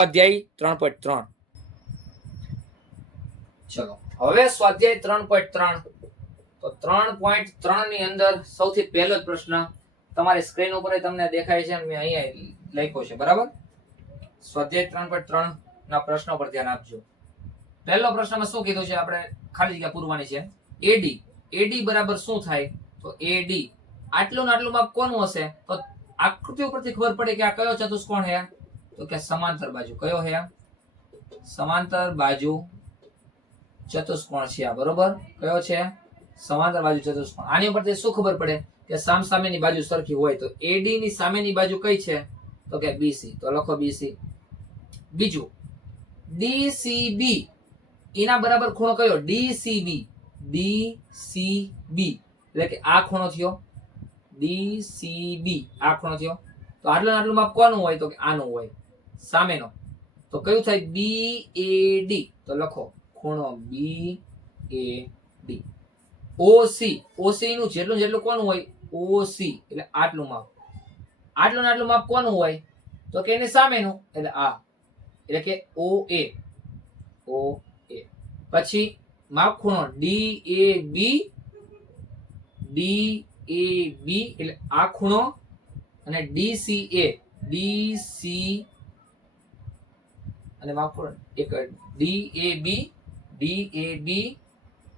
સ્વાધ્યાય 3.3 ચલો હવે સ્વાધ્યાય 3.3 તો 3.3 ની અંદર સૌથી પહેલો જ પ્રશ્ન તમારી સ્ક્રીન ઉપર તમને દેખાય છે મેં અહીંયા લખ્યો છે બરાબર સ્વાધ્યાય 3.3 ના પ્રશ્નો પર ધ્યાન આપજો પહેલો પ્રશ્નમાં શું કીધું છે આપણે ખાલી જગ્યા પૂરવાની છે AD બરાબર શું થાય તો AD આટલું ને આટલું માપ કોનું હશે તો આકૃતિ ઉપરથી ખબર પડે કે આ કયો ચતુષ્કોણ છે તો કે સમાંતર બાજુ કયો છે સમાંતર બાજુ ચતુષ્કોણ છે આ બરોબર કયો છે સમાંતર બાજુ ચતુષ્કોણ આની ઉપરથી શું ખબર પડે કે સામસામેની બાજુ સરખી હોય તો AD ની સામેની બાજુ કઈ છે તો કે BC તો લખો BC બીજું DCB એના બરાબર ખૂણો કયો DCB એટલે કે આ ખૂણો થયો DCB આ ખૂણો થયો તો આટલું આટલું માપ કોનું હોય તો કે આનું હોય સામેનો તો કયું થાય BAD તો લખો ખૂણો BAD OC નું જેટલું કોનું હોય OC એટલે આટલું માપ આટલું માપ કોનું હોય તો કે એની સામેનું એટલે આ એટલે કે OA પછી માપ ખૂણો DAB એટલે આ ખૂણો અને DCA અને માફ કરો એક DAB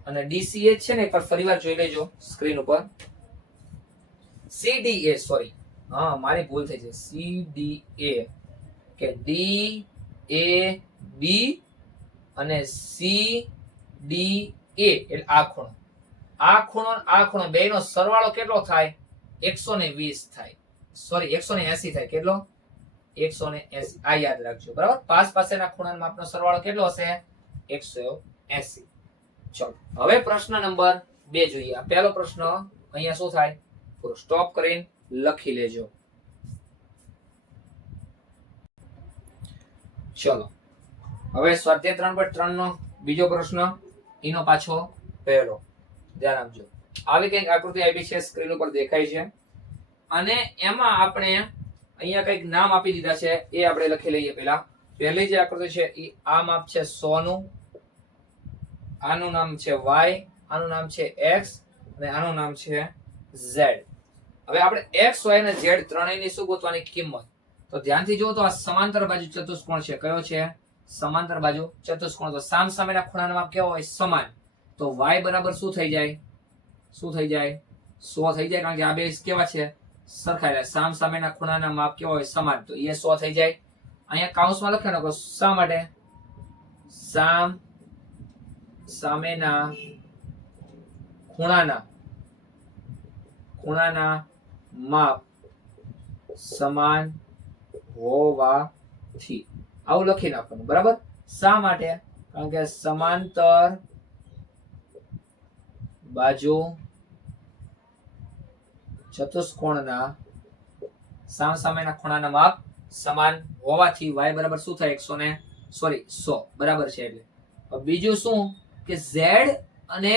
અને DCA છે ને એકવાર ફરીવાર જોઈ લેજો સ્ક્રીન ઉપર CDA સોરી હા મારી ભૂલ થઈ છે CDA કે DAB અને CDA એટલે આ ખૂણો બેનો સરવાળો કેટલો થાય 120 થાય સોરી 180 થાય કેટલો 180 આ યાદ રાખજો બરાબર પાસ પાસેના ખૂણાના માપનો સરવાળો કેટલો હશે 180 ચલો હવે પ્રશ્ન નંબર 2 જોઈએ આ પહેલો પ્રશ્ન અહીંયા શું થાય પૂરો સ્ટોપ કરીને લખી લેજો ચલો હવે સ્વાધ્યાય 3.3 નો બીજો પ્રશ્ન એનો પાછો પહેલો ધ્યાન આપજો આવી કંઈક આકૃતિ આપી છે સ્ક્રીન ઉપર દેખાય છે અને એમાં આપણે અહીંયા કંઈક નામ આપી દીધા છે એ આપણે લખી લઈએ પહેલી જે આકૃતિ છે એ આ માપ છે 100 નું આનું નામ છે y આનું નામ છે x અને આનું નામ છે z હવે આપણે x y અને z ત્રણેયની શું ગોતવાની કિંમત તો ધ્યાનથી જુઓ તો આ સમાંતર બાજુ ચતુષ્કોણ છે કયો છે સમાંતર બાજુ ચતુષ્કોણ તો સામસામેના ખૂણાના માપ કેવા હોય સમાન તો y બરાબર શું થઈ જાય 100 થઈ જાય કારણ કે આ બે કેવા છે સરખા છે સામસામેના ખૂણાના માપ કેવા હોય સમાન તો એ 100 થઈ જાય અહીંયા કૌંસમાં લખી નાખો શા માટે સામેના ખૂણાના માપ સમાન હોવાથી આવું લખી નાખવાનું બરાબર શા માટે કારણ કે સમાંતર બાજુ ચતુષ્કોણના સામસામેના ખૂણાના માપ સમાન હોવાથી y બરાબર શું થાય 100 બરાબર છે એટલે બીજું શું કે z અને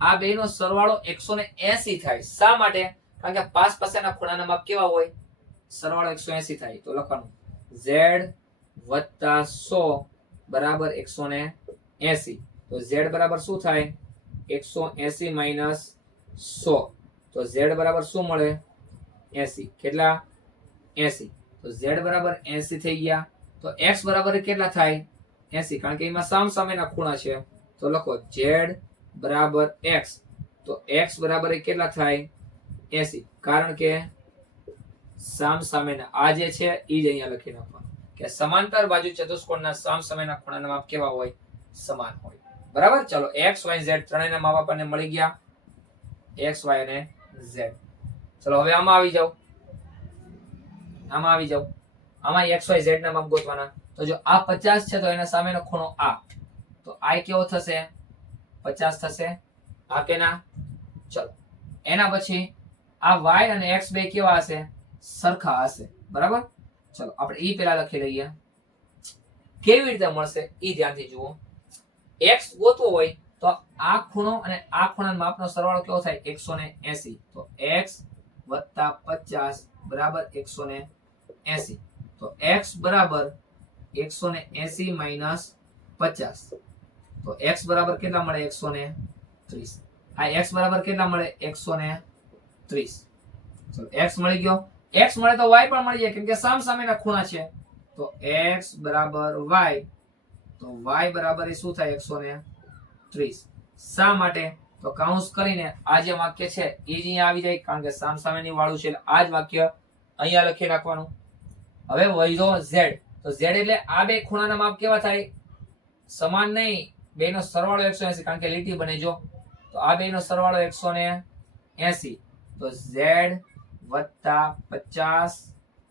આ બેનો સરવાળો 180 થાય શા માટે કારણ કે પાસ પાસેના ખૂણાના માપ કેવા હોય સરવાળો 180 થાય તો લખવાનું z + 100 બરાબર 180 તો z બરાબર શું થાય 180 - 100 તો z બરાબર શું મળે 80 કેટલા 80 તો z બરાબર 80 થઈ ગયા તો x બરાબર કેટલા થાય 80 કારણ કે એમાં સામસામેના ખૂણા છે તો લખો z બરાબર x તો x બરાબર કેટલા થાય 80 કારણ કે સામસામેના આ જે છે એ જ અહીંયા લખી નાખવાનું કે સમાંતર બાજુ ચતુષ્કોણના સામસામેના ખૂણાના માપ કેવા હોય સમાન હોય બરાબર ચલો x y z ત્રણેયના માપ આપણને મળી ગયા x y અને z ચલો હવે આમાં આવી જાઓ આમાં x y z ના માપ ગોતવાના તો જો આ 50 છે તો એના સામેનો ખૂણો આ તો i કેવો થશે 50 થશે આ કે ના ચલો એના પછી આ y અને x બે કેવા હશે સરખા હશે બરાબર ચલો આપણે ઈ પેલા લખી લઈએ કેવી રીતે મળશે ઈ ધ્યાનથી જુઓ x ગોતવો હોય તો આ ખૂણો અને આ ખૂણાના માપનો સરવાળો કેવો થાય 180 તો x + 50 બરાબર 180 તો x બરાબર 180 માઇનસ 50, તો x બરાબર કેટલા મળે 130. આ x બરાબર કેટલા મળે 130. ચલો x મળી ગયો. x મળે તો y પણ મળી જાય કેમ કે સામસામેના ખૂણા છે. તો x બરાબર y, તો y બરાબર એ શું થાય 130. શા માટે? તો કાઉન્સ કરીને આ જે વાક્ય છે એ જ અહીંયા આવી જાય કારણ કે સામસામેની વાળું છે એટલે આ જ વાક્ય અહીંયા લખી નાખવાનું. હવે વધ્યો z, તો z એટલે આ બે ખૂણાના માપ કેવા થાય? સમાન નહીં, બેનો સરવાળો 180 કારણ કે લીટી બને જો. તો આ બેનો સરવાળો 180, તો z વત્તા 50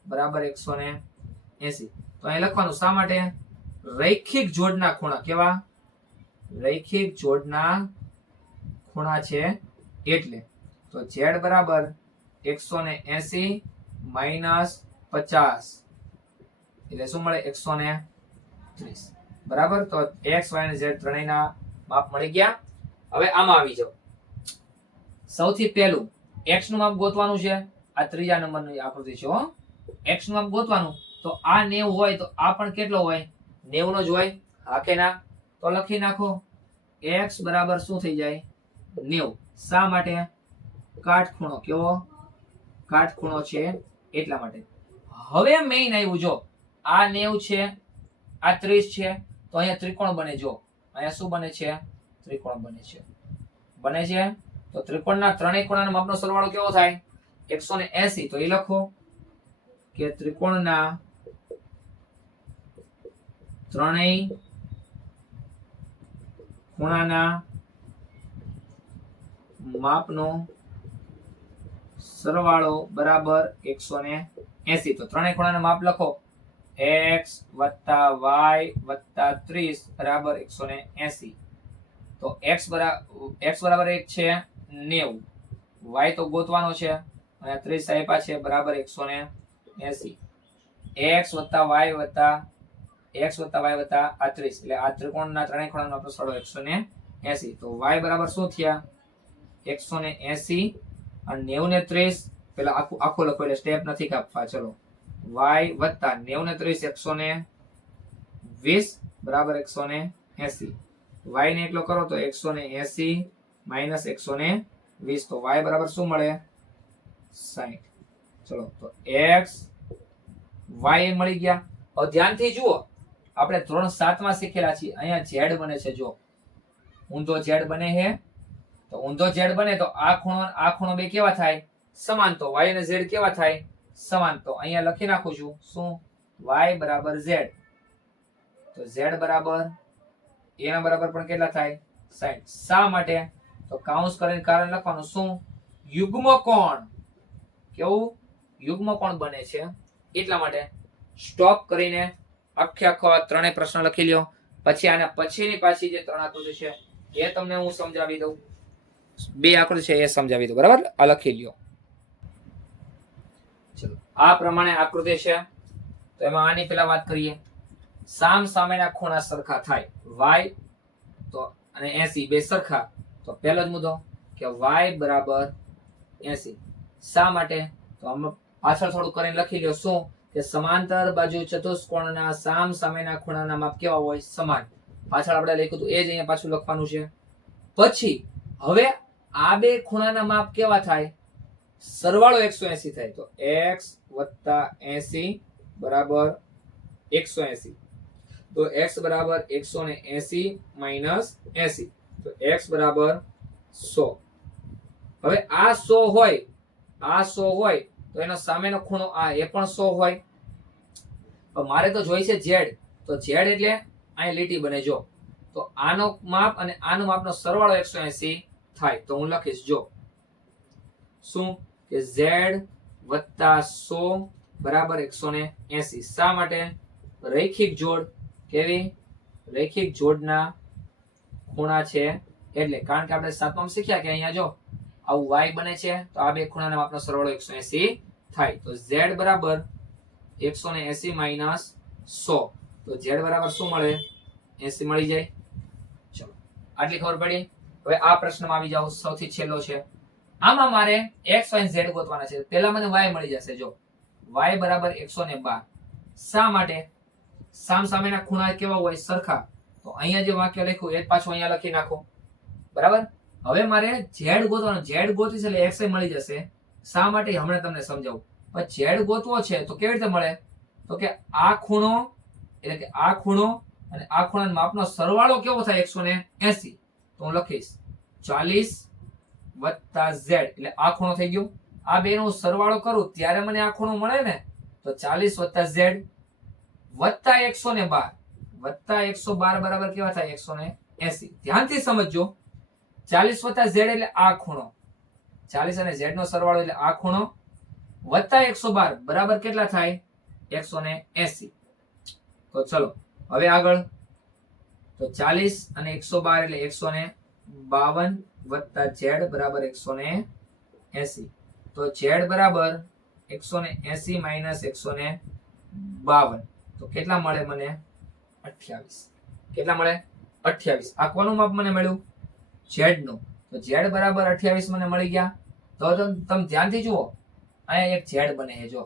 બરાબર 180. તો અહીં લખવાનું શા માટે? રૈખિક જોડના ખૂણા. કેવા? રૈખિક જોડના ખૂણા છે એટલે. તો z બરાબર 180 માઇનસ 50 એટલે શું મળે 130 બરાબર. તો x y અને z ત્રણેયના માપ મળી ગયા. હવે આમાં આવી જાઓ. સૌથી પહેલું x નું માપ ગોતવાનું છે. આ ત્રીજા નંબરની આકૃતિ છે હો. x નું માપ ગોતવાનું, તો આ 90 હોય તો આ પણ કેટલો હોય? 90 નો જ હોય. હા કે ના? તો લખી નાખો x બરાબર શું થઈ જાય 90. શા માટે? કાટખૂણો. કેવો? કાટખૂણો છે એટલા માટે. હવે મેઈન આવ્યું જો. આ 90 છે, આ 30 છે, તો અહીંયા ત્રિકોણ બને જો. અહીંયા શું બને છે? ત્રિકોણ બને છે. બને છે તો ત્રિકોણના ત્રણેય ખૂણાના માપનો સરવાળો કેવો થાય? 180. તો એ લખો કે ત્રિકોણના ત્રણેય ખૂણાના માપનો સરવાળો બરાબર 180. તો ત્રણેય ખૂણાના માપ લખો x વત્તા y વત્તા 30 બરાબર 180. તો x બરાબર 1 છે 90, y તો ગોતવાનો છે અને 30 આપ્યા છે બરાબર 180. x વત્તા y વત્તા આ 30 એટલે આ ત્રિકોણના ત્રણેય ખૂણાનો આપણો સરવાળો 180. તો y બરાબર શું થયા 180 અને 90 ને 30 પેલા આખો લખો એટલે સ્ટેપ નથી કાપવા. ચલો y વત્તા 90 ને 30 120 બરાબર 180. y ને એટલો કરો તો 180 માઇનસ 120, તો y બરાબર શું મળે 60. ચલો તો x y મળી ગયા. હવે ધ્યાનથી જુઓ, આપણે ધોરણ 7 માં શીખેલા છીએ. અહીંયા z બને છે જો. ઊંધો z બને છે, તો ઊંધો z બને તો આ ખૂણો બે કેવા થાય? સમાન. તો y અને z કેવા થાય? સમાન. તો અહીંયા લખી નાખું છું શું? y બરાબર z. તો z બરાબર એના બરાબર પણ કેટલા થાય? 60. શા માટે? તો કાઉન્સ કરીને કારણ લખવાનું શું? યુગ્મ કોણ. કેવું? યુગ્મ કોણ બને છે એટલા માટે. સ્ટોપ કરીને આખો ત્રણેય પ્રશ્ન લખી લ્યો. પછી આના પછીની પાછી જે ત્રણ આકૃતિ છે એ તમને હું સમજાવી દઉં. બે આકૃતિ છે એ સમજાવી દઉં. બરાબર? આ લખી લ્યો. ચલો આ પ્રમાણે આકૃતિ છે. તો એમાં આની પહેલા વાત કરીએ. સામ સામેના ખૂણા સરખા થાય y તો અને 80 બે સરખા. તો પહેલો જ મુદ્દો કે y બરાબર 80. શા માટે? તો આમ પાછળ થોડું કરીને લખી લ્યો શું? કે સમાંતર બાજુ ચતુષ્કોણના સામ સામેના ખૂણાના માપ કેવા હોય? સમાન. પાછળ આપણે લખ્યું હતું એ જ અહીંયા પાછું લખવાનું છે. પછી હવે આ બે ખૂણાના માપ કેવા થાય? સરવાળો 180 થાય. તો x વત્તા 80 બરાબર 180. તો x બરાબર 180 માઇનસ 80, તો x બરાબર 100. હવે આ 100 હોય તો એનો સામેનો ખૂણો આ એ પણ 100 હોય. મારે તો જોઈ છે z, તો z એટલે અહીં લીટી બને જો. તો આનો માપ અને આનો માપનો સરવાળો 180 થાય. તો હું લખીશ જો શું? કે z વત્તા 100 બરાબર 180. શા માટે? રૈખિક જોડ. કેવી? રૈખિક જોડના ખૂણા છે એટલે. કારણ કે આપણે 7માં શીખ્યા કે અહીંયા જો આવું y બને છે તો આ બે ખૂણાના માપનો સરવાળો 180 થાય. તો z બરાબર 180 માઇનસ 100. તો z બરાબર શું મળે? 80 મળી જાય. ચલો આટલી ખબર પડી. હવે આ પ્રશ્નમાં આવી જાવ. સૌથી છેલ્લો છે. આમાં મારે x y z ગોતવાના છે. પહેલા મને y મળી જશે જો. y બરાબર 112. શા માટે? સામ સામેના ખૂણા કેવા હોય? સરખા. તો અહીંયા જે વાક્ય લખ્યું એ પાછું અહીંયા લખી નાખો. બરાબર. હવે મારે ઝેડ ગોતવાનો. ઝેડ ગોતીશ એટલે એક્સ મળી જશે. શા માટે હમણાં તમને સમજાવું. પણ ઝેડ ગોતવો છે તો કેવી રીતે મળે? તો કે આ ખૂણો એટલે કે આ ખૂણો અને આ ખૂણાના માપનો સરવાળો કેવો થાય? 180. તો હું લખીશ 40 વત્તા ઝેડ એટલે આ ખૂણો થઈ ગયો. આ બેનો સરવાળો કરું ત્યારે મને આ ખૂણો મળે ને. તો 40 વત્તા ઝેડ વત્તા 112 વત્તા 112 બરાબર કેવા થાય? 180. ધ્યાનથી સમજજો. 40 વત્તા ઝેડ એટલે આ ખૂણો, 40 અને ઝેડ નો સરવાળો એટલે આ ખૂણો વત્તા 112 બરાબર કેટલા થાય? 180. તો ચલો હવે આગળ. તો 40 અને 112 એટલે 152 વત્તા ઝેડ બરાબર 180. તો ઝેડ બરાબર 180 માઇનસ 152. તો કેટલા મળે મને? 28. કેટલા મળે? 28. આ કોનું માપ મને મળ્યું? ઝેડ નું. તો ઝેડ બરાબર 28 મને મળી ગયા. તો તમે ધ્યાનથી જુઓ, અહીંયા એક ઝેડ બને છે જો.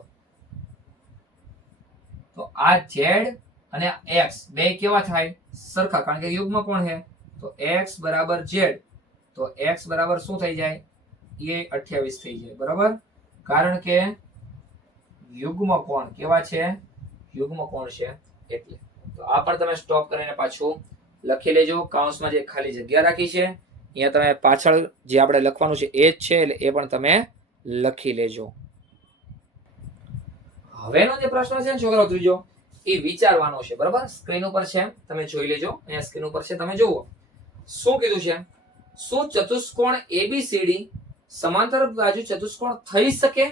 તો આ ઝેડ અને એક્સ બે કેવા થાય? સરખા, કારણ કે યુગ્મ કોણ છે? તો એક્સ બરાબર ઝેડ. તો એક્સ બરાબર શું થઈ જાય? એ 28 થઈ જાય. બરાબર, કારણ કે યુગ્મ કોણ કેવા છે? યુગ્મ કોણ છે એટલે. તો આ પણ તમે સ્ટોપ કરીને પાછું લખી લેજો. કાઉન્સમાં જે ખાલી જગ્યા રાખી છે અહીંયા તમે પાછળ જે આપણે લખવાનું છે એ જ છે, એટલે એ પણ તમે લખી લેજો. હવેનો જે પ્રશ્ન છે ને છોકરાઓ ત્રીજો, એ વિચારવાનો છે. બરાબર, સ્ક્રીન ઉપર છે, તમે જોઈ લેજો. અહીંયા સ્ક્રીન ઉપર છે, તમે જુઓ શું કીધું છે. શું ચતુષ્કોણ ABCD સમાંતર બાજુ ચતુષ્કોણ થઈ શકે?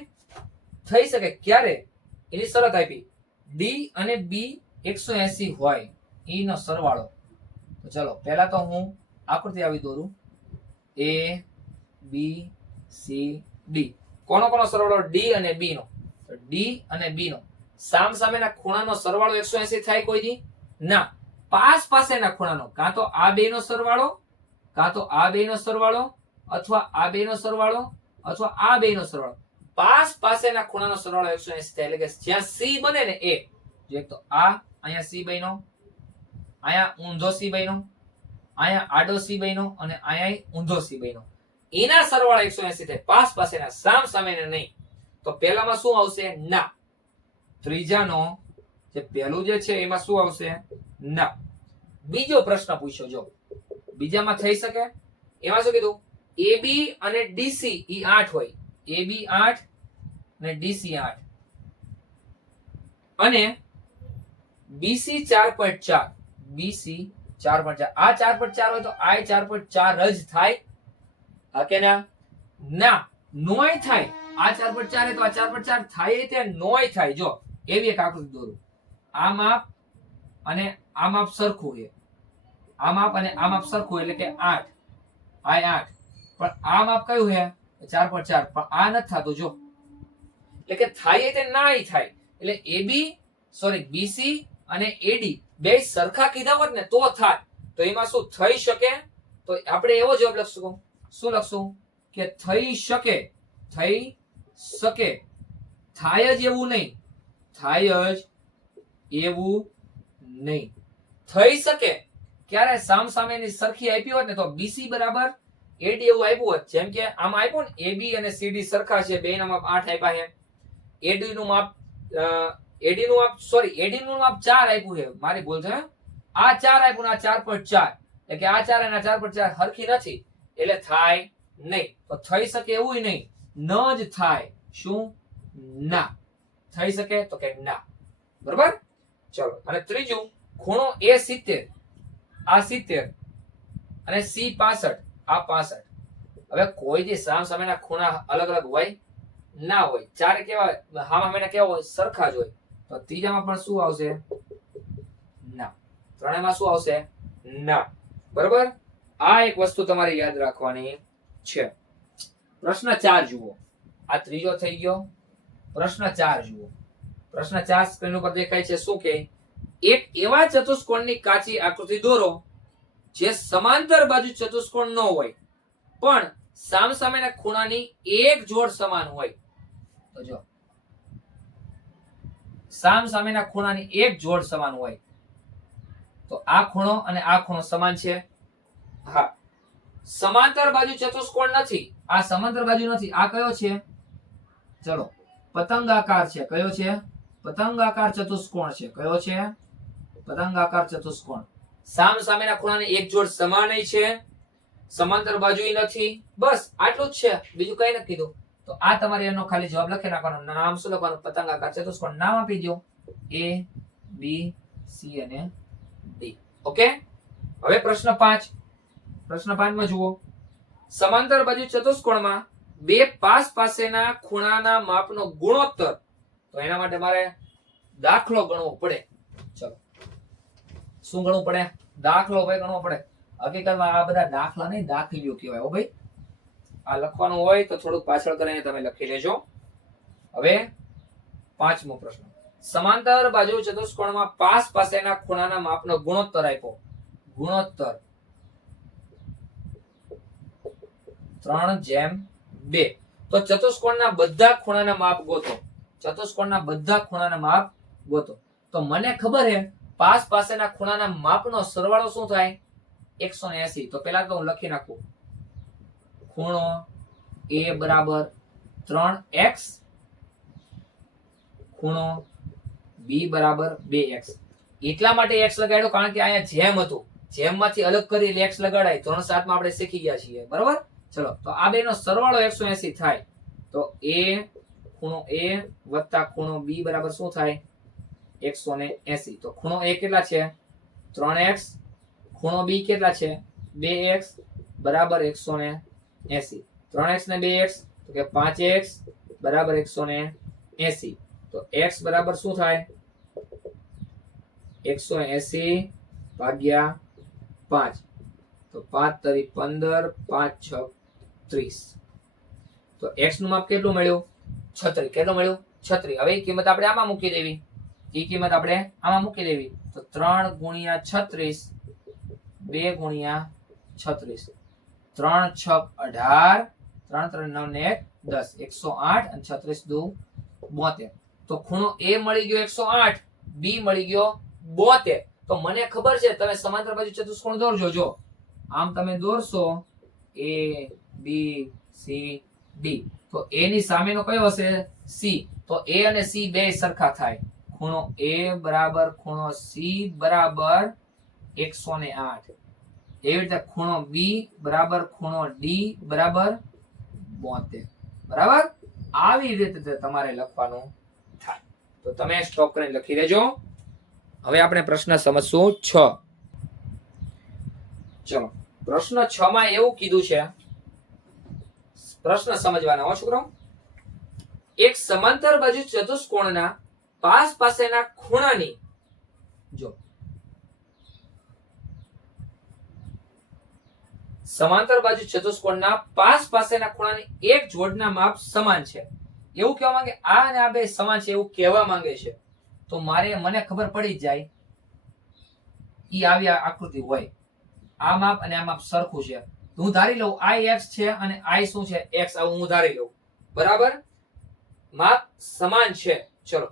થઈ શકે. ક્યારે? એની શરત આપી D અને B 180 હોય, E નો સરવાળો. તો ચલો પહેલા તો હું આકૃતિ આવી દોરું. A B C D. કોનો કોનો સરવાળો? D અને B નો. તો D અને B નો સામ સામેના ખૂણાનો સરવાળો 180 થાય કોઈથી? ના. પાસ પાસેના ખૂણાનો કાં તો આ બે નો સરવાળો, કાં તો આ બે નો સરવાળો, અથવા આ બે નો સરવાળો, અથવા આ બે નો સરવાળો. પાસ પાસેના ખૂણાનો સરવાળો 180 થાય. એટલે કે જ્યાં C બને ને એ, જો એક તો આ અહીંયા C બન્યો, અહીંયા ઊંધો C બન્યો, અહીંયા આડો C બન્યો અને અહીંયા ઊંધો C બન્યો. એના સરવાળા 180 થાય. પાસ પાસેના, સામ સામેના નહીં. તો પહેલામાં શું આવશે? ના. ત્રીજાનો જે પહેલું જે છે એમાં શું આવશે? ના. બીજો પ્રશ્ન પૂછ્યો જો, બીજામાં થઈ શકે. એમાં શું કીધું? AB અને DC ઈ 8 હોય. AB 8 અને DC 8 અને BC 4.4. BC 4.4. આ 4.4 હોય તો આ 4.4 જ થાય. હા કે ના? ના, નોય થાય. આ 4.4 તો આ 4.4 થાય તે નોય થાય. જો એવી એક આકૃતિ દોરું. આ માપ અને આ માપ સરખું છે. આ માપ અને આ માપ સરખું એટલે કે 8. આ 8. પણ આ માપ કયું છે? 4.4. પણ આ નથી થતું જો. એટલે કે થાય તે નાય થાય. એટલે BC અને AD બે સરખા કીધા હોત ને તો થાય. તો એમાં શું થઈ શકે? તો આપણે એવો જવાબ લખશું. શું લખશું? કે થઈ શકે. થઈ શકે. થાય જ એવું નહીં. થાય જ એવું નહીં. થઈ શકે ક્યારે? સામ સામેની સરખી આપી હોત ને તો BC બરાબર AD એવું આપ્યું હોત. જેમ કે આમાં આપ્યું ને AB અને CD સરખા છે, બેના માપ 8 આપ્યા છે. AD નું માપ AD નું માપ 4 આપ્યું છે. મારી ભૂલ છે. આ 4 આપ્યું ને આ 4.4. એટલે કે આ 4 અને આ 4.4 હરખી નથી, એટલે થાય નહીં. તો થઈ શકે એવું નહીં. ન જ થાય. શું? ના. થઈ શકે તો કે ના. બરાબર, ચલો. અને ત્રીજું, ખૂણો A 70, આ 70 અને C 65, આ 65. હવે કોઈ જે સામ સામેના ખૂણા અલગ અલગ હોય? ના હોય. ચારે કેવા સામ સામેના કેવા હોય? સરખા જ હોય. તો ત્રીજામાં પણ શું આવશે? ના. ત્રણેયમાં શું આવશે? ના. બરાબર, આ એક વસ્તુ તમારે યાદ રાખવાની છે. પ્રશ્ન 4 જુઓ. આ ત્રીજો થઈ ગયો. પ્રશ્ન 4 જુઓ. પ્રશ્ન 4 સ્ક્રીન ઉપર દેખાય છે. શું કે એક એવા ચતુષ્કોણની કાચી આકૃતિ દોરો જે સમાંતર બાજુ ચતુષ્કોણ ન હોય પણ સામ સામેના ખૂણાની એક જોડ સમાન હોય. તો જો સામ સામેના ખૂણાની એક જોડ સમાન હોય તો આ ખૂણો અને આ ખૂણો સમાન છે? હા. સમાંતર બાજુ ચતુષ્કોણ નથી, આ સમાંતર બાજુ નથી, આ કયો છે? ચલો, પતંગાકાર છે. કયો છે? પતંગાકાર ચતુષ્કોણ છે. કયો છે? પતંગાકાર ચતુષ્કોણ. સામ સામેના ખૂણાની એક જોડ સમાન છે, સમાંતર બાજુ નથી. બસ આટલું જ છે, બીજું કઈ નથી કીધું. તો આ તમારે એનો ખાલી જવાબ લખી નાખવાનો. નામ શું લખવાનું? પતંગાકાર ચતુષ્કોણ. નામ આપી દો A, B, C અને D. ઓકે. હવે પ્રશ્ન 5. પ્રશ્ન 5 માં જુઓ, સમાંતર બાજુ ચતુષ્કોણમાં બે પાસ પાસેના ખૂણાના માપનો ગુણોત્તર. તો એના માટે મારે દાખલો ગણવો પડે. ચલો, શું ગણવું પડે? દાખલો ભાઈ ગણવો પડે. હકીકતમાં આ બધા દાખલા નહીં, દાખલીઓ કહેવાય. હો ભાઈ, આ લખવાનું હોય તો થોડુંક પાછળ કરીને તમે લખી લેજો. હવે 5મો પ્રશ્ન, સમાંતર બાજુ ચતુષ્કોણમાં પાસ પાસેના ખૂણાના માપનો ગુણોત્તર આપ્યો. ગુણોત્તર 3:2. તો ચતુષ્કોણના બધા ખૂણાના માપ ગોતો. ચતુષ્કોણના બધા ખૂણાના માપ ગોતો. તો મને ખબર છે પાસ પાસેના ખૂણાના માપનો સરવાળો શું થાય? 180. તો પહેલા તો હું લખી નાખું, ખૂણો A બરાબર 3x, ખૂણો B બરાબર 2x. એટલા માટે x લગાડ્યો કારણ કે અહીંયા જેમ હતું, જેમમાંથી અલગ કરી x લગાડાય. ધોરણ 7 માં આપણે શીખી ગયા છીએ, બરાબર? ચલો, તો આ બેનો સરવાળો 180 થાય. તો A, ખૂણો A વત્તા ખૂણો B બરાબર શું થાય? 180. તો ખૂણો A કેટલા છે? 3x. ખૂણો B કેટલા છે? 2x બરાબર 180. 3x ને 2x તો કે 5x બરાબર 180. તો x બરાબર શું થાય? 180 ભાગ્યા 5. તો 5 તરી 15, 5 6 30. તો x નું માપ કેટલું મળ્યું? 36. કેટલું મળ્યું? 36. હવે કિંમત આપણે આમાં મૂકી દેવી. કિંમત આપણે આમાં મૂકી દેવી. તો 3 ગુણ્યા 36, 2 ગુણ્યા 36, 3 6 18, 3 3 9 ને 10, 108 અને 36 દુ 72. તો ખૂણો A મળી ગયો 108, B મળી ગયો 72. તો મને ખબર છે તમે સમાંતર બાજુ ચતુષ્કોણ દોરજો. જો આમ તમે દોરશો A, B, C, D, તો A ની સામેનો કયો હશે? C. તો A અને C બે સરખા થાય. ખૂણો A બરાબર ખૂણો C બરાબર 108. એવી રીતે ખૂણો B બરાબર ખૂણો D બરાબર 72. બરાબર? આવી રીતે તમારે લખવાનું થાય. તો તમે સ્ટોપ કરીને લખી લેજો. હવે આપણે પ્રશ્ન સમજશું 6. ચલો, પ્રશ્ન 6 માં એવું કીધું છે, પ્રશ્ન સમજવાના હો છોકરો. એક સમાંતર બાજુ ચતુષ્કોણના પાસ પાસેના ખૂણાની, જો સમાંતર બાજુ ચતુષ્કોણના પાસ પાસેના ખૂણાની એક જોડના માપ સમાન છે. એવું કહેવા માંગે આ અને આ બે સમાન છે એવું કહેવા માંગે છે. તો મને ખબર પડી જાય ઈ આવી આકૃતિ હોય, આ માપ અને આ માપ સરખું છે. હું ધારી લઉં I x છે અને I શું છે? x. આવું હું ધારી લઉં. બરાબર? માપ સમાન છે. ચલો,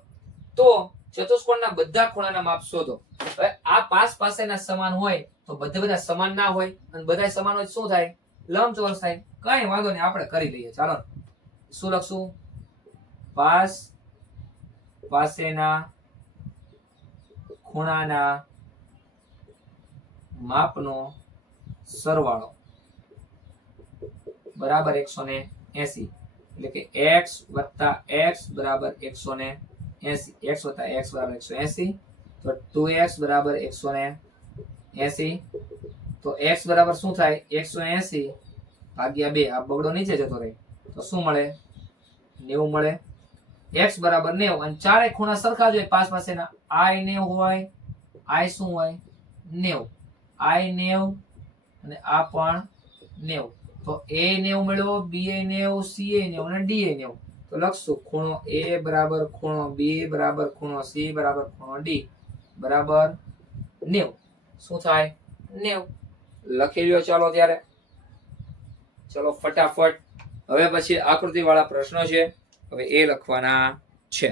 તો ચતુષ્કોણના બધા ખૂણાના માપ શોધો. હવે આ પાસ પાસેના સમાન હોય તો બધા સમાન ના હોય, અને બધા સમાન હોય શું થાય? લંબચોરસ થાય. કઈ વાંધો નહીં, આપણે કરી લઈએ. ચાલો, શું લખશું? પાસ પાસેના ખૂણાના માપનો સરવાળો બરાબર 180. એટલે કે x વત્તા x બરાબર 180. x વત્તા x બરાબર 180. તો 2x બરાબર 180. તો x બરાબર શું થાય? 180 ભાગ્યા 2. આ બગડો નીચે જતો રહે તો શું મળે? 90 મળે. x બરાબર 90. અને ચારે ખૂણા સરખા જ હોય પાસ પાસેના. I 90 હોય, I શું હોય? 90. I 90 અને આ પણ 90. તો A 90 મળ્યો, B 90, C 90 અને D 90. તો લખશું ખૂણો A બરાબર ખૂણો B બરાબર ખૂણો C બરાબર ખૂણો D બરાબર 90. શું થાય? 90. લખી લ્યો. ચાલો ત્યારે, ચલો ફટાફટ. હવે પછી આકૃતિ વાળા પ્રશ્નો છે, હવે એ લખવાના છે.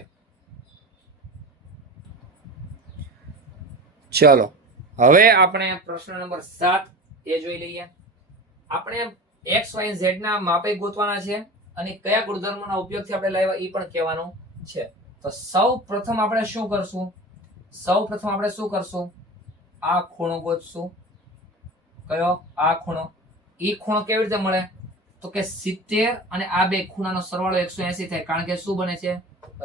ચલો, હવે આપણે પ્રશ્ન નંબર 7 એ જોઈ લઈએ. આપણે x y z ના માપે ગોતવાના છે અને કયા ગુણધર્મોના ઉપયોગથી આપણે લાવ્યા એ પણ કહેવાનું છે. તો સૌ પ્રથમ આપણે શું કરશું? આ ખૂણો ગોતશું. કયો? આ ખૂણો. ઈ ખૂણો કેવી રીતે મળે? તો કે 70 અને આ બે ખૂણાનો સરવાળો 180 થાય, કારણ કે શું બને છે?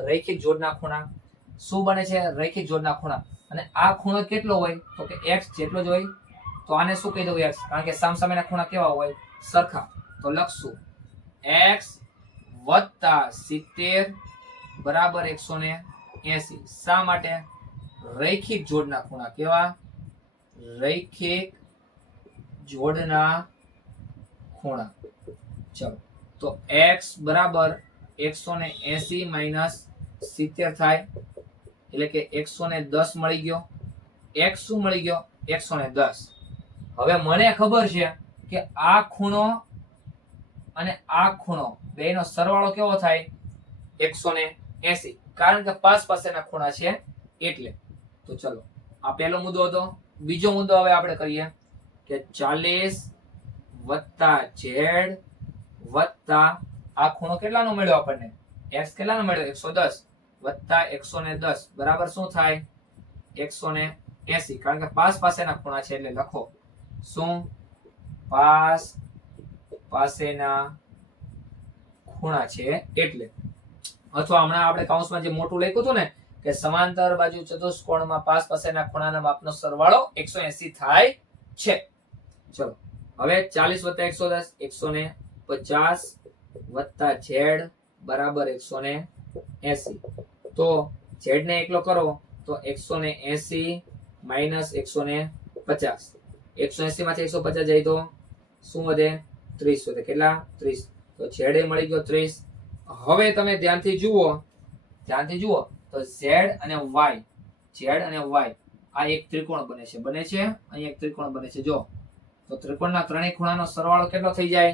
રૈખિક જોડના ખૂણા. શું બને છે? રૈખિક જોડના ખૂણા. અને આ ખૂણો કેટલો હોય? તો કે x જેટલો જ હોય. તો આને શું કહી દઉં? x, કારણ કે સામસામેના ખૂણા કેવા હોય? સરખા. તો લખશું x વત્તા 70 બરાબર 180. શા માટે? રૈખિક જોડના ખૂણા. કેવા? રૈખિક જોડના ખૂણા. ચલો, તો x બરાબર 180 માઇનસ 70 થાય, એટલે કે 110 મળી ગયો. x શું મળી ગયો? 110. હવે મને ખબર છે કે આ ખૂણો અને આ ખૂણો બેનો સરવાળો કેવો થાય? 180, કારણ કે પાસેના ખૂણા છે એટલે. તો ચલો, આ પહેલો મુદ્દો હતો. બીજો મુદ્દો હવે આપણે કરીએ કે 40 વત્તા z વત્તા આ ખૂણો કેટલાનો મળ્યો આપણને? x કેટલાનો મળ્યો? 110 વત્તા 110 બરાબર શું થાય? 180, કારણ કે પાસેના ખૂણા છે એટલે લખો શું? પાસેના ખૂણા છે એટલે. અથવા હમણાં આપણે કૌંસમાં જે મોટું લખ્યું હતું ને કે સમાંતર બાજુ ચતુષ્કોણમાં પાસેના ખૂણાના માપનો સરવાળો 180 થાય છે. ચલો, હવે 40 વત્તા 110 150 વત્તા z બરાબર 180. તો z ને એકલો કરો તો 180 માઇનસ 150. 180 માંથી 150 જાય તો શું વધે? 30 વધે. કેટલા? 30. તો z એ મળી ગયો 30. હવે તમે ધ્યાનથી જુઓ તો z અને y આ એક ત્રિકોણ બને છે. અહીં એક ત્રિકોણ બને છે. જો, તો ત્રિકોણના ત્રણેય ખૂણાનો સરવાળો કેટલો થઈ જાય?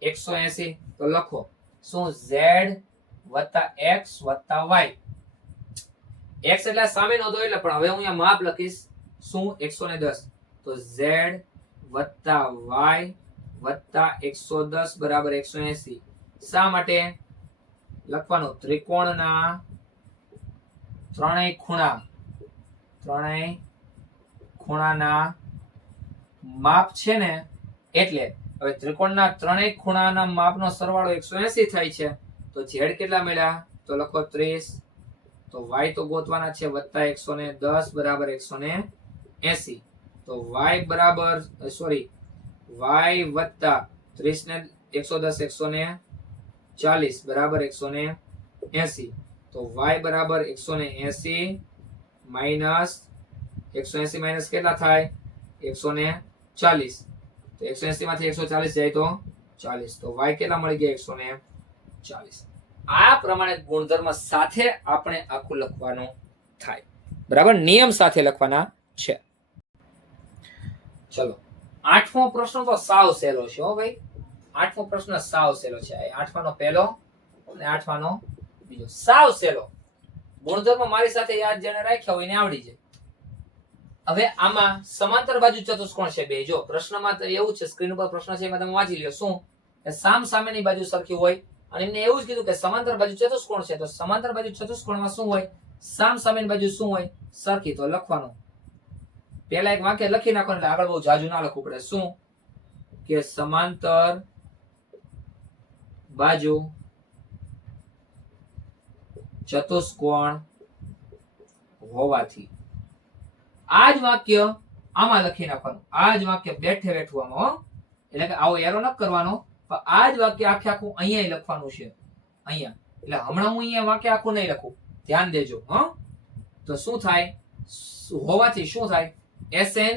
180. તો લખો શું? z વત્તા x વત્તા y. x એટલે સામેનો હતો એટલે, પણ હવે હું અહીંયા માપ લખીશ શું? 110. તો z વત્તા y વત્તા 110 બરાબર 180. શા માટે લખવાનું? ત્રિકોણના ત્રણેય ખૂણાના માપ છે ને એટલે. હવે ત્રિકોણના ત્રણેય ખૂણાના માપનો સરવાળો 180 થાય છે. તો z કેટલા મળ્યા? તો લખો 30. તો y તો ગોતવાના છે વત્તા 110 બરાબર 180. તો y વત્તા 30 ને 110 140 બરાબર 180. તો y બરાબર 180 માઇનસ 180 માઇનસ કેટલા થાય? 140. તો 180 માંથી 140 જાય તો 40. તો y કેટલા મળી ગયા? 140. આ પ્રમાણે ગુણધર્મ સાથે આપણે આખું લખવાનું થાય. બરાબર? નિયમ સાથે લખવાના છે. ચલો, 8મો પ્રશ્ન તો સાવ સહેલો છે હો ભાઈ. 8મો પ્રશ્ન સાવ સહેલો છે. 8માનો પહેલો અને 8માનો બીજો સાવ સહેલો. ગુણધર્મ મારી સાથે યાદ જેને રાખ્યા હોય એને આવડી જાય. હવે આમાં સમાંતર બાજુ ચતુષ્કોણ છે બે. જો પ્રશ્નમાં તો એવું છે, સ્ક્રીન ઉપર પ્રશ્ન છે એમાં તમે વાંચી લ્યો. શું? કે સામેની બાજુ સરખી હોય અને એમને એવું જ કીધું કે સમાંતર બાજુ ચતુષ્કોણ છે. તો સમાંતર બાજુ ચતુષ્કોણમાં શું હોય? સામેની બાજુ શું હોય? સરખી. તો લખવાનું પહેલા એક વાક્ય લખી નાખો એટલે આગળ બહુ જાજુ ના લખવું પડે. શું? કે સમાંતર બાજુ ચતુષ્કોણ હોવાથી. આ જ વાક્ય આમાં લખી નાખવાનું. આ જ વાક્ય બેઠે બેઠું આમાં, એટલે કે આવો એરો ન કરવાનો, પણ આ જ વાક્ય આખું અહીંયા લખવાનું છે. અહીંયા. એટલે હમણાં હું અહીંયા વાક્ય આખું નહીં લખું, ધ્યાન દેજો. તો શું થાય? હોવાથી શું થાય? SN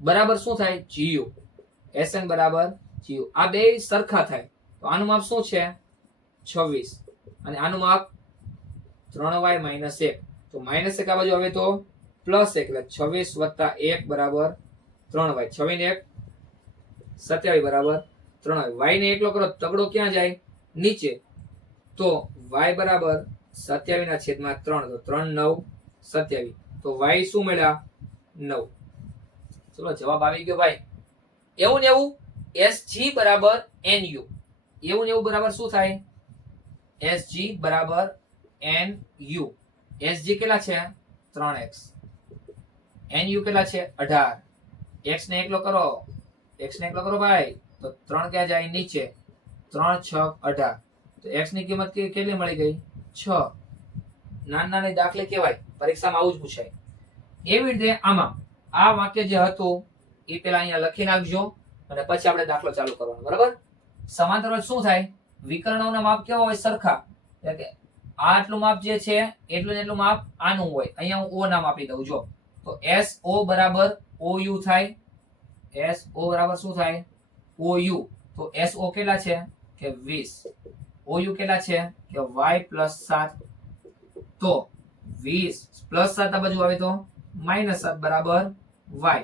બરાબર શું થાય? GU. SN બરાબર GU. આ બે સરખા થાય. તો આનું માપ શું છે? 26. અને આનું માપ 3y - 1. તો -1 આ બાજુ હવે તો +1, એટલે 26 + 1 બરાબર 3y. 26 ને 1 27 બરાબર 3y. y ને એકલો કરો તગડો ક્યાં જાય? નીચે. તો y બરાબર 27 ના છેદમાં 3. તો 3 9 27. તો y શું મળ્યા? 9. ચલો જવાબ આવી ગયો ભાઈ. એવું ને એવું SG બરાબર NU. એવું ને એવું બરાબર શું થાય? SG બરાબર NU. SG કેટલા છે? 3x. NU કેટલા છે? 18. x ને એકલો કરો. x ને એકલો કરો ભાઈ તો 3 ક્યાં જાય? નીચે. 3 6 18. તો x ની કિંમત કેટલી મળી ગઈ? 6. નાના દાખલે કહેવાય, પરીક્ષામાં આવું જ પૂછાય. એવી રીતે આમાં આ વાક્ય જે હતું એ પેલા અહીંયા લખી નાખજો અને પછી આપણે દાખલો ચાલુ કરવાનો. બરાબર? સમાંતર શું થાય? વિકર્ણોના માપ કેવા હોય? સરખા. એટલે કે આટલું માપ જે છે એટલું ને એટલું માપ આનું હોય. અહીંયા હું O નામ આપી દઉં. જો તો SO બરાબર OU થાય. SO બરાબર શું થાય? OU. તો SO કેટલા છે? કે 20. OU કેટલા છે? કે y + 7. તો 20 + 7 આ બાજુ આવે તો -7 બરાબર y.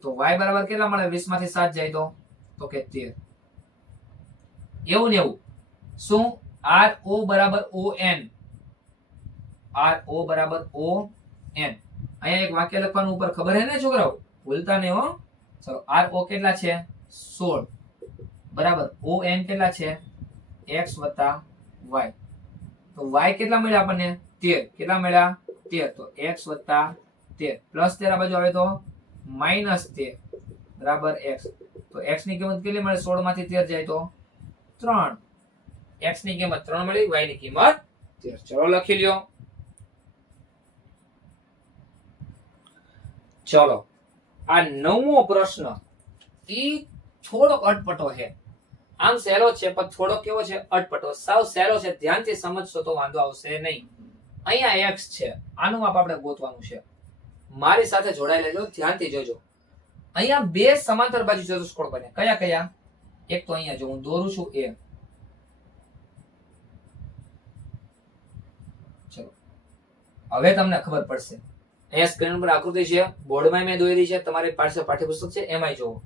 તો y બરાબર કેટલા મળે? 20 માંથી 7 જાય તો કે 13. એવું ને એવું શું? RO બરાબર ON. RO બરાબર ON. અહીંયા એક વાક્ય લખવાનું ઉપર ખબર હે ને છોકરાઓ? ભૂલતા નહીં હો. ચલો RO કેટલા છે? 16 બરાબર ON કેટલા છે? x + y. તો y કેટલા મળ્યા આપણને? 13. કેટલા મળ્યા? 13. તો x + 13 +13 આ બાજુ આવે તો -13 બરાબર x. તો x ની કિંમત કેટલી મળે? 16 માંથી 13 જાય તો 3. x ની કિંમત 3 મળી, y ની કિંમત 13. ચલો લખી લ્યો. ચલો આ 9મો પ્રશ્ન ઈ થોડોક અટપટો છે. આમ સહેલો છે પણ થોડો કેવો છે? અટપટો. સાવ સહેલો છે, ધ્યાનથી સમજશો તો વાંધો આવશે નહીં. અહીંયા x છે, આનું માપ આપણે ગોતવાનું છે. મારી સાથે જોડાઈ લેજો, ધ્યાનથી જોજો. અહીંયા બે સમાંતર બાજુ ચતુષ્કોણ બને. કયા કયા? એક તો અહીંયા જો હું દોરું છું એ. ચલો હવે તમને ખબર પડશે. અહીંયા સ્ક્રીન પર આકૃતિ છે, બોર્ડમાં મેં દોરેલી છે, તમારી પાસે પાઠ્યપુસ્તક છે એમાંય જોવો.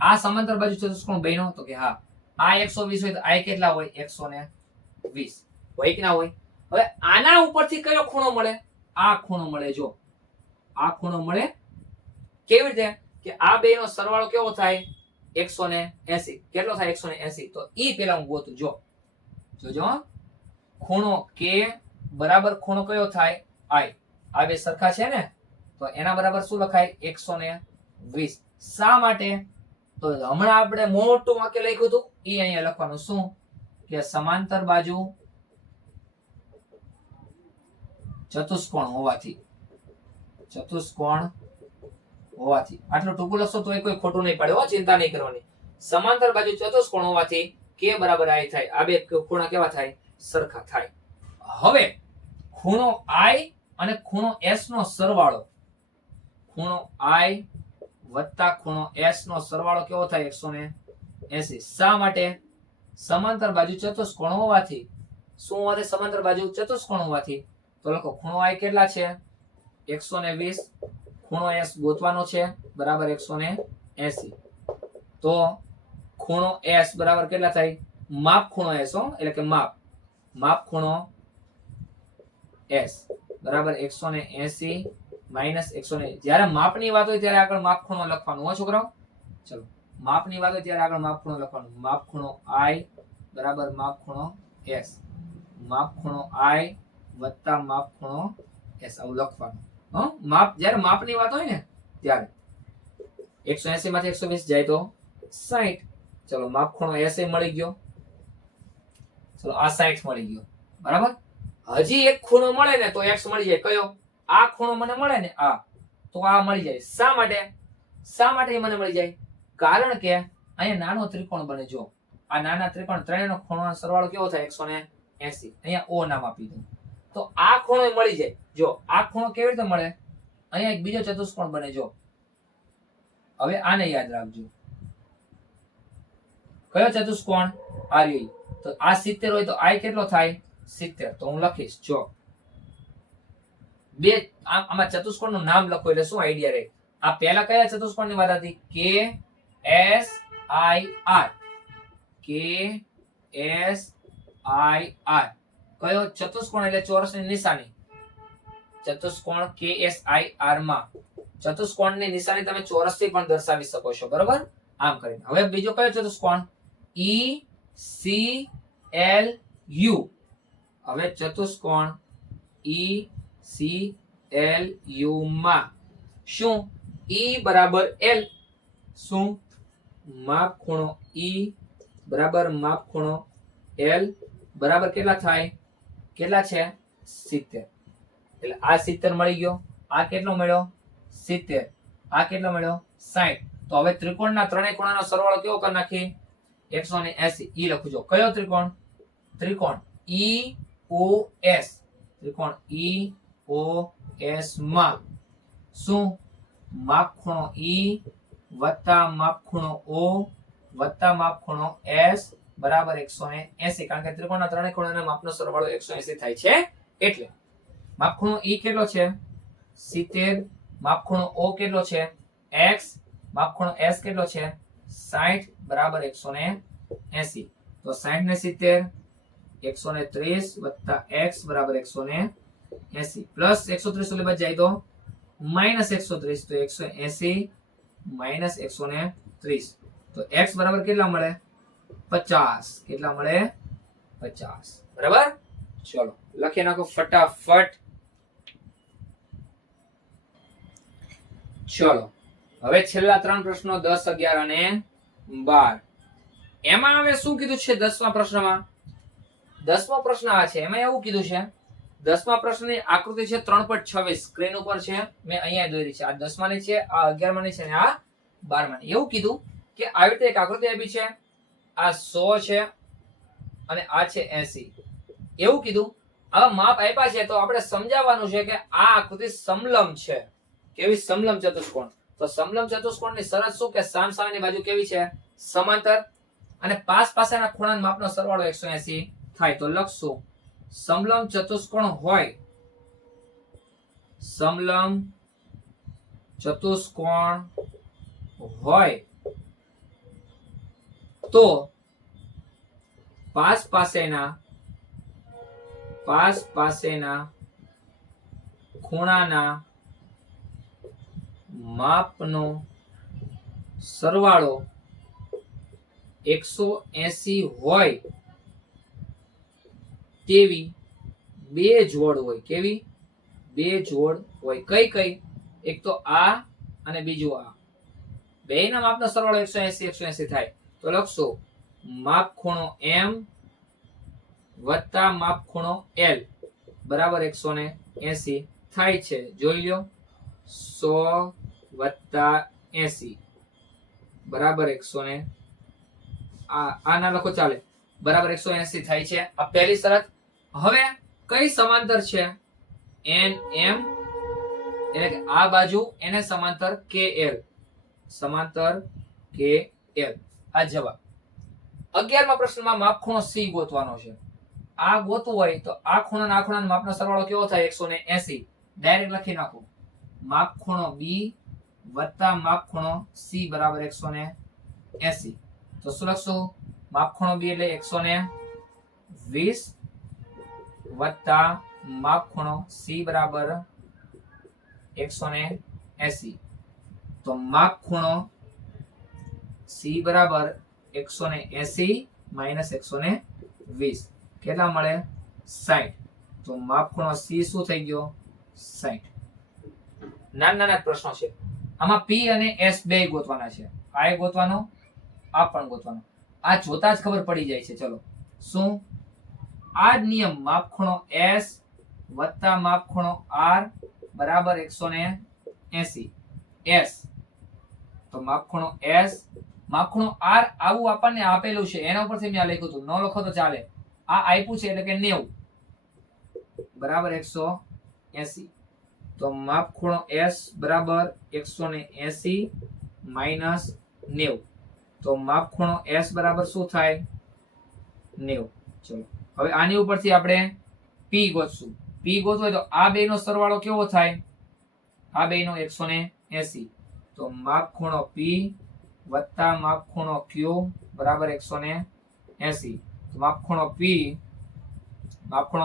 આ સમાંતર બાજુ ચતુષ્કોણ બન્યો તો કે હા. આ 120 હોય તો આ કેટલા હોય? 120 હોય કે ના હોય? હવે આના ઉપરથી કયો ખૂણો મળે? આ ખૂણો મળે. જો આ ખૂણો મળે. કેવી રીતે? કે આ બે નો સરવાળો કેવો થાય? 180. કેટલો થાય? 180. તો ઈ પેલા હું ગોતું. જોજો ખૂણો K બરાબર ખૂણો કયો થાય? I. આ બે સરખા છે ને, તો એના બરાબર શું લખાય? 120. શા માટે? તો હમણાં આપણે મોટું વાક્ય લખ્યું હતું એ અહીંયા લખવાનું. શું? કે સમાંતર બાજુ ચતુષ્કોણ હોવાથી. આટલું ટૂંકું લખશો તો કોઈ ખોટું નહીં પડે હો, ચિંતા નહીં કરવાની. સમાંતર બાજુ ચતુષ્કોણ હોવાથી K બરાબર I થાય. આ બે ખૂણા કેવા થાય? સરખા થાય. હવે ખૂણો I અને ખૂણો S નો સરવાળો. ખૂણો I વત્તા ખૂણો S નો સરવાળો કેવો થાય? 180. શા માટે? સમાંતર બાજુ ચતુષ્કોણ હોવાથી. શું હોવાથી? સમાંતર બાજુ ચતુષ્કોણ હોવાથી. તો લખો ખૂણો I કેટલા છે? 120. ખૂણો S ગોતવાનો છે બરાબર 180. તો ખૂણો S બરાબર કેટલા થાય? માપ ખૂણો S હો, એટલે કે માપ ખૂણો S બરાબર 180 માઈનસ 180. જ્યારે માપની વાત હોય ત્યારે આગળ માપ ખૂણો લખવાનું હો છોકરાઓ. ચલો માપની વાત હોય ત્યારે આગળ માપ ખૂણો લખવાનું. માપ ખૂણો I બરાબર માપ ખૂણો S. માપ ખૂણો I વત્તા માપ ખૂણો S આવું લખવાનું. માપ જ્યારે માપની વાત હોય ને ત્યારે 180 માંથી 120 જાય તો 60. ચલો માપ ખૂણો S મળી ગયો. ચલો આ 60 મળી ગયો. બરાબર. હજી એક ખૂણો મળે ને તો x મળી જાય. કયો? આ ખૂણો મને મળે ને આ, તો આ મળી જાય. શા માટે મને મળી જાય? કારણ કે અહીંયા નાનો ત્રિકોણ બને. જો આ નાના ત્રિકોણ ત્રણેયનો ખૂણોનો સરવાળો કેવો થાય? 180. અહીંયા O નામ આપી દઉં. તો આ ખૂણો મળી જાય. જો આ ખૂણો કેવી રીતે મળે? અહીંયા એક બીજો ચતુષ્કોણ બને. જો હવે આને યાદ રાખજો. કયો ચતુષ્કોણ? આર્ય. તો આ 70 હોય તો I કેટલો થાય? 70. તો હું લખીશ. જો બે આમાં ચતુષ્કોણ નું નામ લખો એટલે શું આઈડિયા રહે. આ પહેલા કયા ચતુષ્કોણ ની વાત હતી? KSIR. KSIR. કયો ચતુષ્કોણ? એટલે ચોરસની નિશાની. ચતુષ્કોણ KSIR માં ચતુષ્કોણની નિશાની તમે ચોરસથી પણ દર્શાવી શકો છો, બરોબર? આમ કરીને. હવે બીજો કયો ચતુષ્કોણ? ઈ સી એલ યુ. હવે ચતુષ્કોણ ઈ સી એલ યુ માં શું ઈ બરાબર એલ, શું માપ ખૂણો ઈ બરાબર માપ ખૂણો એલ બરાબર કેટલા થાય? કેટલા છે? 70. એટલે આ 70 મળી ગયો, આ કેટલો મળ્યો? 70. આ કેટલો મળ્યો? 60. તો હવે ત્રિકોણના ત્રણેય ખૂણાનો સરવાળો કેવો કરી નાખી? 180. ઈ લખું જો. કયો ત્રિકોણ? ત્રિકોણ ઈ ઓ એસ. ત્રિકોણ ઈ ઓ એસ માં શું માપ ખૂણો ઈ વત્તા માપ ખૂણો ઓ વત્તા માપ ખૂણો એસ બરાબર 180. કારણ કે ત્રિકોણના ત્રણેય ખૂણાના માપનો સરવાળો 180 થાય છે. એટલે માપ ખૂણો ઈ કેટલો છે? 70. માપ ખૂણો ઓ કેટલો છે? x. માપ ખૂણો s કેટલો છે? 60 બરાબર 180. તો 60 ને 70 130 વત્તા x બરાબર 180 પ્લસ 130 એટલે બચ જાય તો માઈનસ 130, તો 180 માઈનસ 130. તો x બરાબર કેટલા મળે? 50. કેટલા મળે? 50. બરાબર? ચલો લખી નાખો ફટાફટ. ચલો હવે છેલ્લા ત્રણ પ્રશ્નો 10, 11 અને 12. એમાં હવે શું કીધું છે 10મા પ્રશ્નમાં? 10મો પ્રશ્ન આ છે. એમાં એવું કીધું છે 10મા પ્રશ્નની આકૃતિ છે 3.26 સ્ક્રીન ઉપર છે. મેં અહીંયા દોરી છે. આ 10માની છે, આ 11માની છે અને આ 12માની. એવું કીધું કે આવી રીતે એક આકૃતિ આપી છે. આ 100 છે અને આ છે 80. એવું કીધું. હવે માપ આપ્યા છે તો આપણે સમજાવવાનું છે કે આ આકૃતિ સમલંબ છે. કેવી? સમલંબ ચતુષ્કોણ. તો સમલંબ ચતુષ્કોણની શરત શું કે સામસામેની બાજુ કેવી છે? સમાંતર. અને પાસેના ખૂણાના માપનો સરવાળો 180 થાય. તો લખશું સમલંબ ચતુષ્કોણ હોય, સમલંબ ચતુષ્કોણ હોય તો પાસેના ખૂણાના માપનો સરવાળો 180 હોય તેવી બે જોડ હોય. કેવી? બે જોડ હોય. કઈ કઈ? એક તો આ અને બીજું આ. બેયના માપનો સરવાળો 180 થાય. તો લખશો માપ ખૂણો m વત્તા માપ ખૂણો l બરાબર 180 થાય છે. જોઈ લો 100 વત્તા 80 બરાબર 100 આ ના લખો ચાલે, બરાબર 180 થાય છે. આ પહેલી શરત. હવે કઈ સમાંતર છે? nm, એટલે કે આ બાજુ એને સમાંતર kl. સમાંતર kl. આ જવાબ. 11મા પ્રશ્નમાં માપ ખૂણો c ગોતવાનો છે. આ ગોતવું હોય તો આ ખૂણાના માપનો સરવાળો કેવો થાય? 180. ડાયરેક્ટ લખી નાખો માપ ખૂણો b વત્તા માપ ખૂણો c બરાબર 180. તો શું લખશું? માપ ખૂણો b એટલે 120 વત્તા માપ ખૂણો c બરાબર 180. તો માપ ખૂણો c બરાબર 180 માઈનસ 120 કેટલા મળે? 60. તો માપ ખૂણો c શું થઈ ગયો? 60. નાના પ્રશ્નો છે. આમાં p અને s બે ગોતવાના છે. આ ગોતવાનો, આ પણ ગોતવાનો. આ જોતા જ ખબર પડી જાય છે. ચલો શું? આ જ નિયમ માપ ખૂણો s વત્તા માપ ખૂણો r બરાબર 180. s તો માપ ખૂણો s માપ ખૂણો r આવું આપણને આપેલું છે. એના ઉપરથી મેં લખ્યું હતું. ન લખો તો ચાલે. આ આપ્યું છે એટલે કે 90 બરાબર 180. તો માપ ખૂણો s બરાબર 180 માઈનસ 90. તો માપ ખૂણો s બરાબર શું થાય? 90. ચલો હવે આની ઉપરથી આપણે p ગોતશું. p ગોતવું તો આ બેનો સરવાળો કેવો થાય? આ બેનો 180. તો માપ ખૂણો p વત્તા માપ ખૂણો q બરાબર 180. તો માપ ખૂણો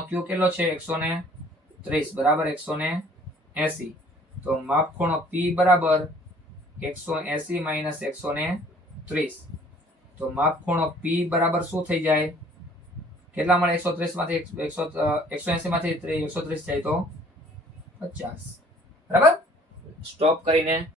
q કેટલો છે? 130 બરાબર 180. તો માપ ખૂણો P બરાબર 180 માઇનસ 130. તો માપ ખૂણો P બરાબર શું થઈ જાય? કેટલા મળે? 130 માંથી 180 માંથી 130 જાય તો 50. બરાબર. સ્ટોપ કરીને